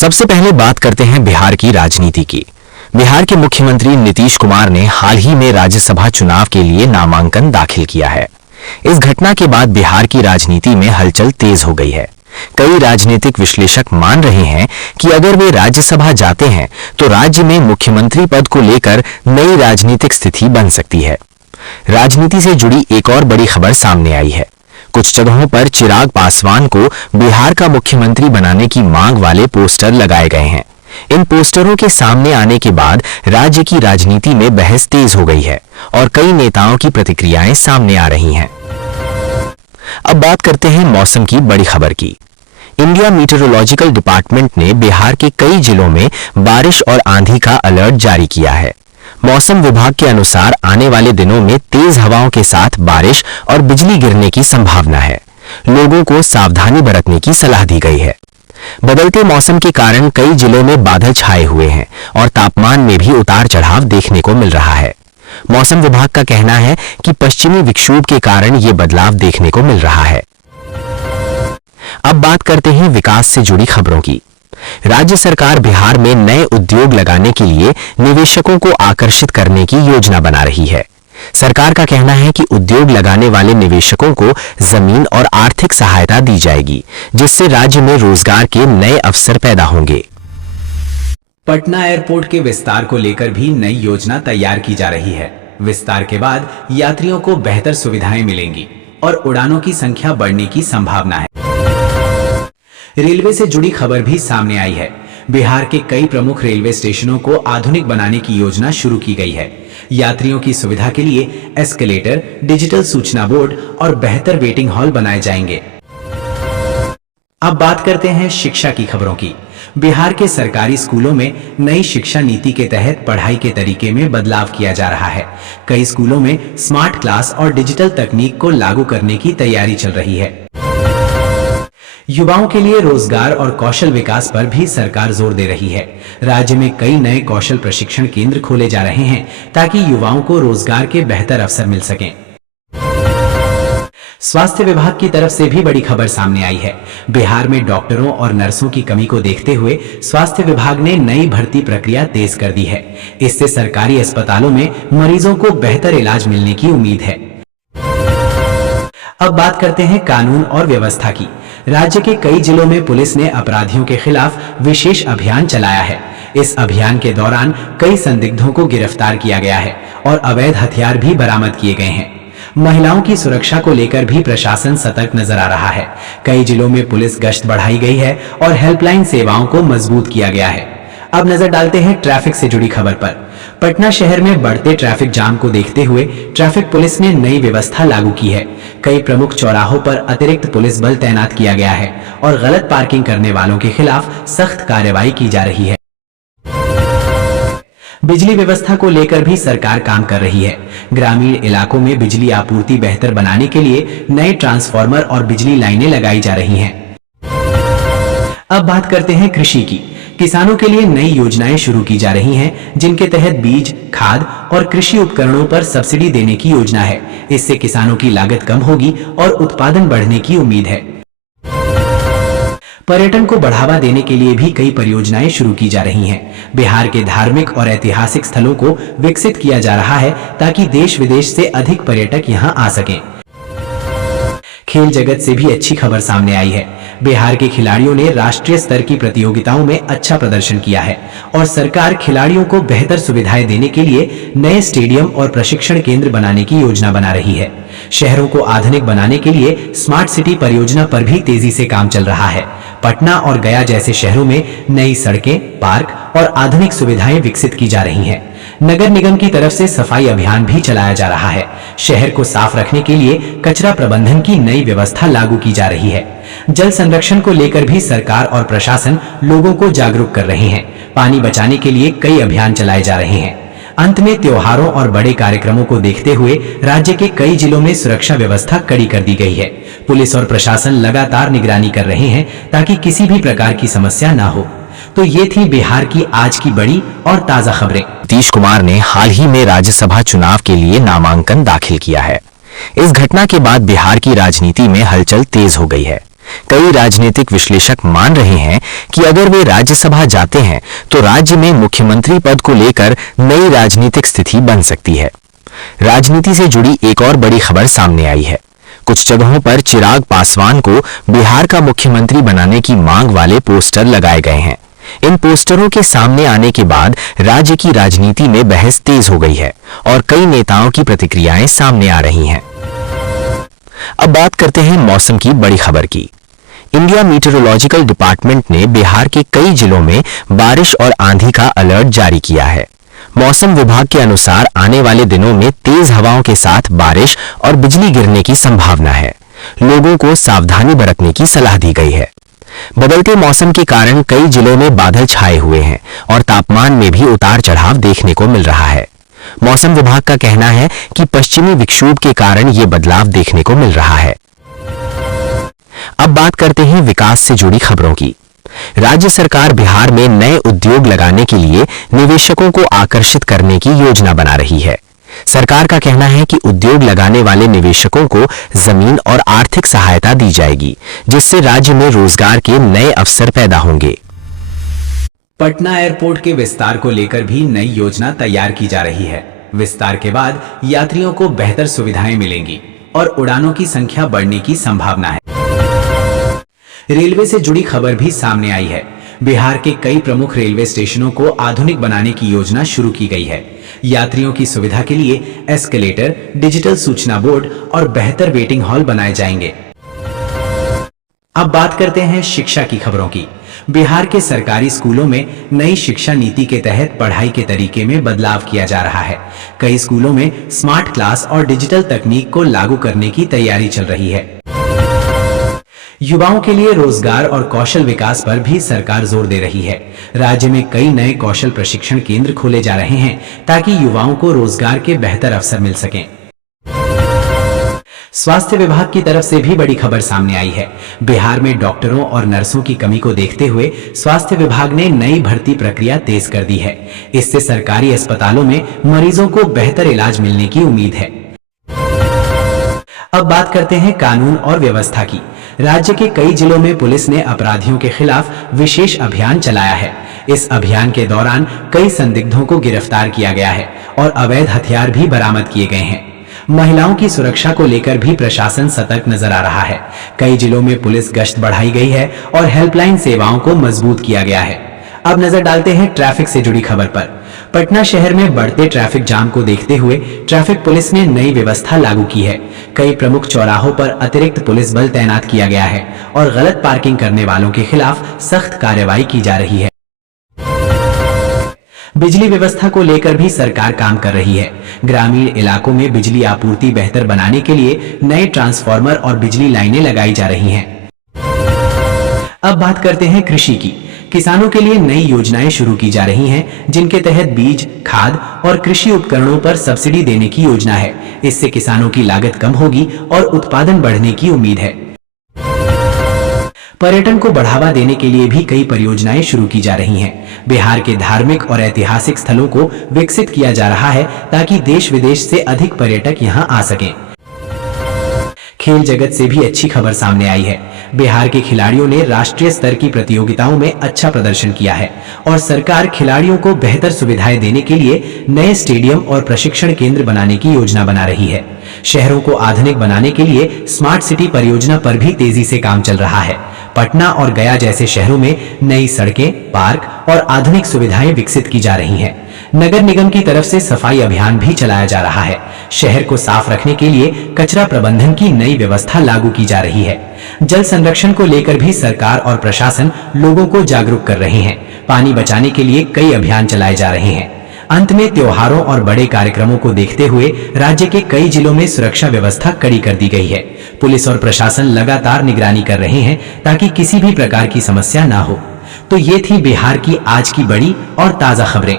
सबसे पहले बात करते हैं बिहार की राजनीति की। बिहार के मुख्यमंत्री नीतीश कुमार ने हाल ही में राज्यसभा चुनाव के लिए नामांकन दाखिल किया है। इस घटना के बाद बिहार की राजनीति में हलचल तेज हो गई है। कई राजनीतिक विश्लेषक मान रहे हैं कि अगर वे राज्यसभा जाते हैं तो राज्य में मुख्यमंत्री पद को लेकर नई राजनीतिक स्थिति बन सकती है। राजनीति से जुड़ी एक और बड़ी खबर सामने आई है। कुछ जगहों पर चिराग पासवान को बिहार का मुख्यमंत्री बनाने की मांग वाले पोस्टर लगाए गए हैं। इन पोस्टरों के सामने आने के बाद राज्य की राजनीति में बहस तेज हो गई है और कई नेताओं की प्रतिक्रियाएं सामने आ रही हैं। अब बात करते हैं मौसम की बड़ी खबर की। इंडिया मीटरोलॉजिकल डिपार्टमेंट ने बिहार के कई जिलों में बारिश और आंधी का अलर्ट जारी किया है। मौसम विभाग के अनुसार आने वाले दिनों में तेज हवाओं के साथ बारिश और बिजली गिरने की संभावना है। लोगों को सावधानी बरतने की सलाह दी गई है। बदलते मौसम के कारण कई जिलों में बादल छाए हुए हैं और तापमान में भी उतार चढ़ाव देखने को मिल रहा है। मौसम विभाग का कहना है कि पश्चिमी विक्षोभ के कारण ये बदलाव देखने को मिल रहा है। अब बात करते हैं विकास से जुड़ी खबरों की। राज्य सरकार बिहार में नए उद्योग लगाने के लिए निवेशकों को आकर्षित करने की योजना बना रही है। सरकार का कहना है कि उद्योग लगाने वाले निवेशकों को जमीन और आर्थिक सहायता दी जाएगी, जिससे राज्य में रोजगार के नए अवसर पैदा होंगे। पटना एयरपोर्ट के विस्तार को लेकर भी नई योजना तैयार की जा रही है। विस्तार के बाद यात्रियों को बेहतर सुविधाएं मिलेंगी और उड़ानों की संख्या बढ़ने की संभावना है। रेलवे से जुड़ी खबर भी सामने आई है। बिहार के कई प्रमुख रेलवे स्टेशनों को आधुनिक बनाने की योजना शुरू की गई है। यात्रियों की सुविधा के लिए एस्केलेटर, डिजिटल सूचना बोर्ड और बेहतर वेटिंग हॉल बनाए जाएंगे। अब बात करते हैं शिक्षा की खबरों की। बिहार के सरकारी स्कूलों में नई शिक्षा नीति के तहत पढ़ाई के तरीके में बदलाव किया जा रहा है। कई स्कूलों में स्मार्ट क्लास और डिजिटल तकनीक को लागू करने की तैयारी चल रही है। युवाओं के लिए रोजगार और कौशल विकास पर भी सरकार जोर दे रही है। राज्य में कई नए कौशल प्रशिक्षण केंद्र खोले जा रहे हैं ताकि युवाओं को रोजगार के बेहतर अवसर मिल सकें। स्वास्थ्य विभाग की तरफ से भी बड़ी खबर सामने आई है। बिहार में डॉक्टरों और नर्सों की कमी को देखते हुए स्वास्थ्य विभाग ने नई भर्ती प्रक्रिया तेज कर दी है। इससे सरकारी अस्पतालों में मरीजों को बेहतर इलाज मिलने की उम्मीद है। अब बात करते हैं कानून और व्यवस्था की। राज्य के कई जिलों में पुलिस ने अपराधियों के खिलाफ विशेष अभियान चलाया है। इस अभियान के दौरान कई संदिग्धों को गिरफ्तार किया गया है और अवैध हथियार भी बरामद किए गए हैं। महिलाओं की सुरक्षा को लेकर भी प्रशासन सतर्क नजर आ रहा है। कई जिलों में पुलिस गश्त बढ़ाई गई है और हेल्पलाइन सेवाओं को मजबूत किया गया है। अब नजर डालते हैं ट्रैफिक से जुड़ी खबर पर। पटना शहर में बढ़ते ट्रैफिक जाम को देखते हुए ट्रैफिक पुलिस ने नई व्यवस्था लागू की है। कई प्रमुख चौराहों पर अतिरिक्त पुलिस बल तैनात किया गया है और गलत पार्किंग करने वालों के खिलाफ सख्त कार्रवाई की जा रही है। बिजली व्यवस्था को लेकर भी सरकार काम कर रही है। ग्रामीण इलाकों में बिजली आपूर्ति बेहतर बनाने के लिए नए ट्रांसफार्मर और बिजली लाइनें लगाई जा रही हैं। अब बात करते हैं कृषि की। किसानों के लिए नई योजनाएं शुरू की जा रही हैं, जिनके तहत बीज, खाद और कृषि उपकरणों पर सब्सिडी देने की योजना है। इससे किसानों की लागत कम होगी और उत्पादन बढ़ने की उम्मीद है। पर्यटन को बढ़ावा देने के लिए भी कई परियोजनाएं शुरू की जा रही हैं। बिहार के धार्मिक और ऐतिहासिक स्थलों को विकसित किया जा रहा है ताकि देश विदेश से अधिक पर्यटक यहां आ सकें। खेल जगत से भी अच्छी खबर सामने आई है। बिहार के खिलाड़ियों ने राष्ट्रीय स्तर की प्रतियोगिताओं में अच्छा प्रदर्शन किया है और सरकार खिलाड़ियों को बेहतर सुविधाएं देने के लिए नए स्टेडियम और प्रशिक्षण केंद्र बनाने की योजना बना रही है। शहरों को आधुनिक बनाने के लिए स्मार्ट सिटी परियोजना पर भी तेजी से काम चल रहा है। पटना और गया जैसे शहरों में नई सड़कें, पार्क और आधुनिक सुविधाएं विकसित की जा रही हैं। नगर निगम की तरफ से सफाई अभियान भी चलाया जा रहा है। शहर को साफ रखने के लिए कचरा प्रबंधन की नई व्यवस्था लागू की जा रही है। जल संरक्षण को लेकर भी सरकार और प्रशासन लोगों को जागरूक कर रहे हैं। पानी बचाने के लिए कई अभियान चलाए जा रहे हैं। अंत में त्योहारों और बड़े कार्यक्रमों को देखते हुए राज्य के कई जिलों में सुरक्षा व्यवस्था कड़ी कर दी गई है। पुलिस और प्रशासन लगातार निगरानी कर रहे हैं ताकि किसी भी प्रकार की समस्या ना हो। तो ये थी बिहार की आज की बड़ी और ताजा खबरें। नीतीश कुमार ने हाल ही में राज्यसभा चुनाव के लिए नामांकन दाखिल किया है। इस घटना के बाद बिहार की राजनीति में हलचल तेज हो गई है। कई राजनीतिक विश्लेषक मान रहे हैं कि अगर वे राज्यसभा जाते हैं तो राज्य में मुख्यमंत्री पद को लेकर नई राजनीतिक स्थिति बन सकती है। राजनीति से जुड़ी एक और बड़ी खबर सामने आई है। कुछ जगहों पर चिराग पासवान को बिहार का मुख्यमंत्री बनाने की मांग वाले पोस्टर लगाए गए हैं। इन पोस्टरों के सामने आने के बाद राज्य की राजनीति में बहस तेज हो गई है और कई नेताओं की प्रतिक्रियाएं सामने आ रही हैं। अब बात करते हैं मौसम की बड़ी खबर की। इंडिया मीटरोलॉजिकल डिपार्टमेंट ने बिहार के कई जिलों में बारिश और आंधी का अलर्ट जारी किया है। मौसम विभाग के अनुसार आने वाले दिनों में तेज हवाओं के साथ बारिश और बिजली गिरने की संभावना है। लोगों को सावधानी बरतने की सलाह दी गई है। बदलते मौसम के कारण कई जिलों में बादल छाए हुए हैं और तापमान में भी उतार चढ़ाव देखने को मिल रहा है। मौसम विभाग का कहना है कि पश्चिमी विक्षोभ के कारण ये बदलाव देखने को मिल रहा है। अब बात करते हैं विकास से जुड़ी खबरों की। राज्य सरकार बिहार में नए उद्योग लगाने के लिए निवेशकों को आकर्षित करने की योजना बना रही है। सरकार का कहना है कि उद्योग लगाने वाले निवेशकों को जमीन और आर्थिक सहायता दी जाएगी, जिससे राज्य में रोजगार के नए अवसर पैदा होंगे। पटना एयरपोर्ट के विस्तार को लेकर भी नई योजना तैयार की जा रही है। विस्तार के बाद यात्रियों को बेहतर सुविधाएं मिलेंगी और उड़ानों की संख्या बढ़ने की संभावना है। रेलवे से जुड़ी खबर भी सामने आई है। बिहार के कई प्रमुख रेलवे स्टेशनों को आधुनिक बनाने की योजना शुरू की गई है। यात्रियों की सुविधा के लिए एस्केलेटर, डिजिटल सूचना बोर्ड और बेहतर वेटिंग हॉल बनाए जाएंगे। अब बात करते हैं शिक्षा की खबरों की। बिहार के सरकारी स्कूलों में नई शिक्षा नीति के तहत पढ़ाई के तरीके में बदलाव किया जा रहा है। कई स्कूलों में स्मार्ट क्लास और डिजिटल तकनीक को लागू करने की तैयारी चल रही है। युवाओं के लिए रोजगार और कौशल विकास पर भी सरकार जोर दे रही है। राज्य में कई नए कौशल प्रशिक्षण केंद्र खोले जा रहे हैं ताकि युवाओं को रोजगार के बेहतर अवसर मिल सकें। स्वास्थ्य विभाग की तरफ से भी बड़ी खबर सामने आई है। बिहार में डॉक्टरों और नर्सों की कमी को देखते हुए स्वास्थ्य विभाग ने नई भर्ती प्रक्रिया तेज कर दी है। इससे सरकारी अस्पतालों में मरीजों को बेहतर इलाज मिलने की उम्मीद है। अब बात करते हैं कानून और व्यवस्था की। राज्य के कई जिलों में पुलिस ने अपराधियों के खिलाफ विशेष अभियान चलाया है। इस अभियान के दौरान कई संदिग्धों को गिरफ्तार किया गया है और अवैध हथियार भी बरामद किए गए हैं। महिलाओं की सुरक्षा को लेकर भी प्रशासन सतर्क नजर आ रहा है। कई जिलों में पुलिस गश्त बढ़ाई गई है और हेल्पलाइन सेवाओं को मजबूत किया गया है। अब नजर डालते हैं ट्रैफिक से जुड़ी खबर पर। पटना शहर में बढ़ते ट्रैफिक जाम को देखते हुए ट्रैफिक पुलिस ने नई व्यवस्था लागू की है। कई प्रमुख चौराहों पर अतिरिक्त पुलिस बल तैनात किया गया है और गलत पार्किंग करने वालों के खिलाफ सख्त कार्रवाई की जा रही है। बिजली व्यवस्था को लेकर भी सरकार काम कर रही है। ग्रामीण इलाकों में बिजली आपूर्ति बेहतर बनाने के लिए नए ट्रांसफार्मर और बिजली लाइनें लगाई जा रही हैं। अब बात करते हैं कृषि की। किसानों के लिए नई योजनाएं शुरू की जा रही हैं, जिनके तहत बीज, खाद और कृषि उपकरणों पर सब्सिडी देने की योजना है। इससे किसानों की लागत कम होगी और उत्पादन बढ़ने की उम्मीद है। पर्यटन को बढ़ावा देने के लिए भी कई परियोजनाएं शुरू की जा रही हैं। बिहार के धार्मिक और ऐतिहासिक स्थलों को विकसित किया जा रहा है ताकि देश विदेश से अधिक पर्यटक यहां आ सकें। खेल जगत से भी अच्छी खबर सामने आई है। बिहार के खिलाड़ियों ने राष्ट्रीय स्तर की प्रतियोगिताओं में अच्छा प्रदर्शन किया है और सरकार खिलाड़ियों को बेहतर सुविधाएं देने के लिए नए स्टेडियम और प्रशिक्षण केंद्र बनाने की योजना बना रही है। शहरों को आधुनिक बनाने के लिए स्मार्ट सिटी परियोजना पर भी तेजी से काम चल रहा है। पटना और गया जैसे शहरों में नई सड़कें, पार्क और आधुनिक सुविधाएं विकसित की जा रही हैं। नगर निगम की तरफ से सफाई अभियान भी चलाया जा रहा है। शहर को साफ रखने के लिए कचरा प्रबंधन की नई व्यवस्था लागू की जा रही है। जल संरक्षण को लेकर भी सरकार और प्रशासन लोगों को जागरूक कर रहे हैं। पानी बचाने के लिए कई अभियान चलाए जा रहे हैं। अंत में त्योहारों और बड़े कार्यक्रमों को देखते हुए राज्य के कई जिलों में सुरक्षा व्यवस्था कड़ी कर दी गई है। पुलिस और प्रशासन लगातार निगरानी कर रहे हैं ताकि किसी भी प्रकार की समस्या ना हो। तो ये थी बिहार की आज की बड़ी और ताजा खबरें।